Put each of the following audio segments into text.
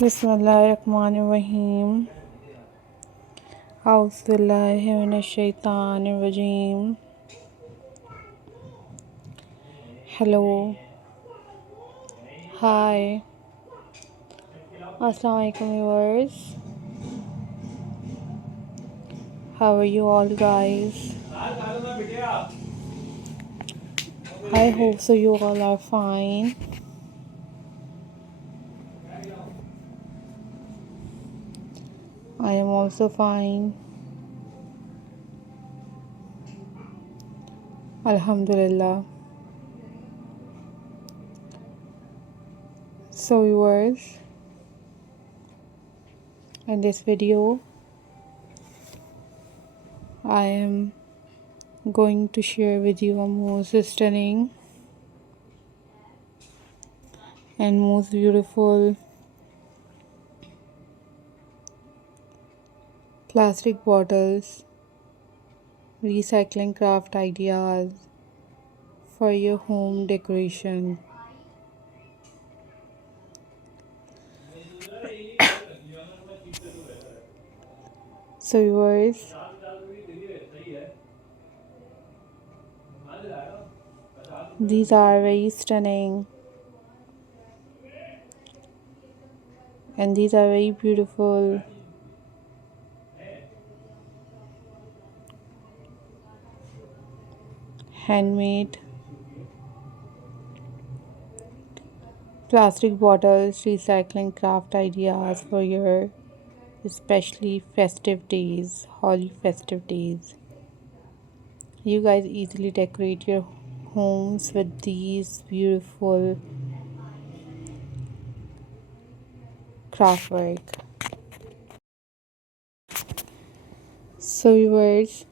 बिस्मिल्लाहिर्रहमानिर्रहीम औज़ुबिल्लाहि मिनश्शैतानिर्रजीम। Hello, hi, अस्सलाम वालेकुम viewers. How are you all guys? I hope so you all are fine. I am also fine. Alhamdulillah. So viewers, in this video I am going to share with you a most stunning and most beautiful plastic bottles recycling craft ideas for your home decoration. So viewers, these are very stunning and these are very beautiful handmade plastic bottles recycling craft ideas for your especially festive days, holy festive days. You guys easily decorate your homes with these beautiful craft work. So viewers,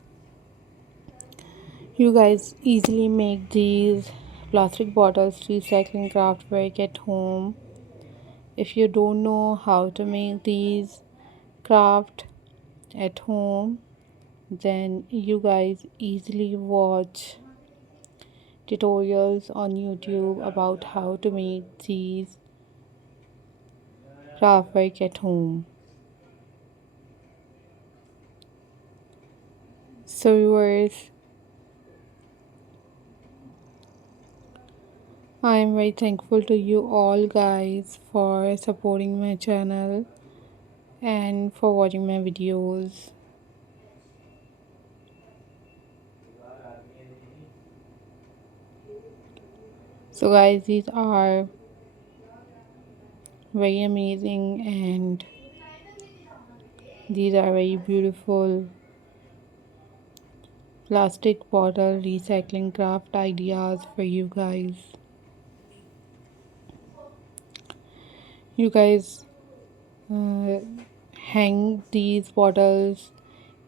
you guys easily make these plastic bottles recycling craft work at home. If you don't know how to make these craft at home, then you guys easily watch tutorials on YouTube about how to make these craft work at home. So viewers, I am very thankful to you all guys for supporting my channel and for watching my videos. So guys, these are very amazing and these are very beautiful plastic bottle recycling craft ideas for you guys. You guys hang these bottles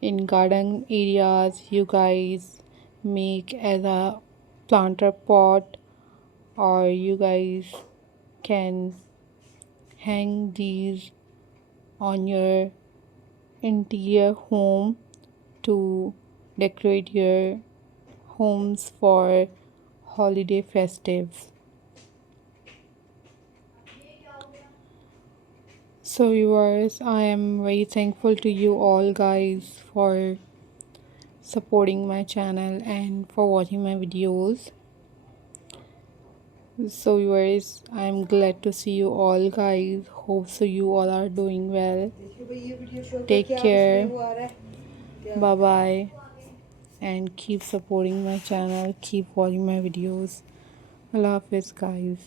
in garden areas. You guys make as a planter pot, or you guys can hang these on your interior home to decorate your homes for holiday festives. So viewers, I am very thankful to you all guys for supporting my channel and for watching my videos. So viewers, I am glad to see you all guys. Hope so you all are doing well. Take care. Bye bye. And keep supporting my channel. Keep watching my videos. Allah Hafiz guys.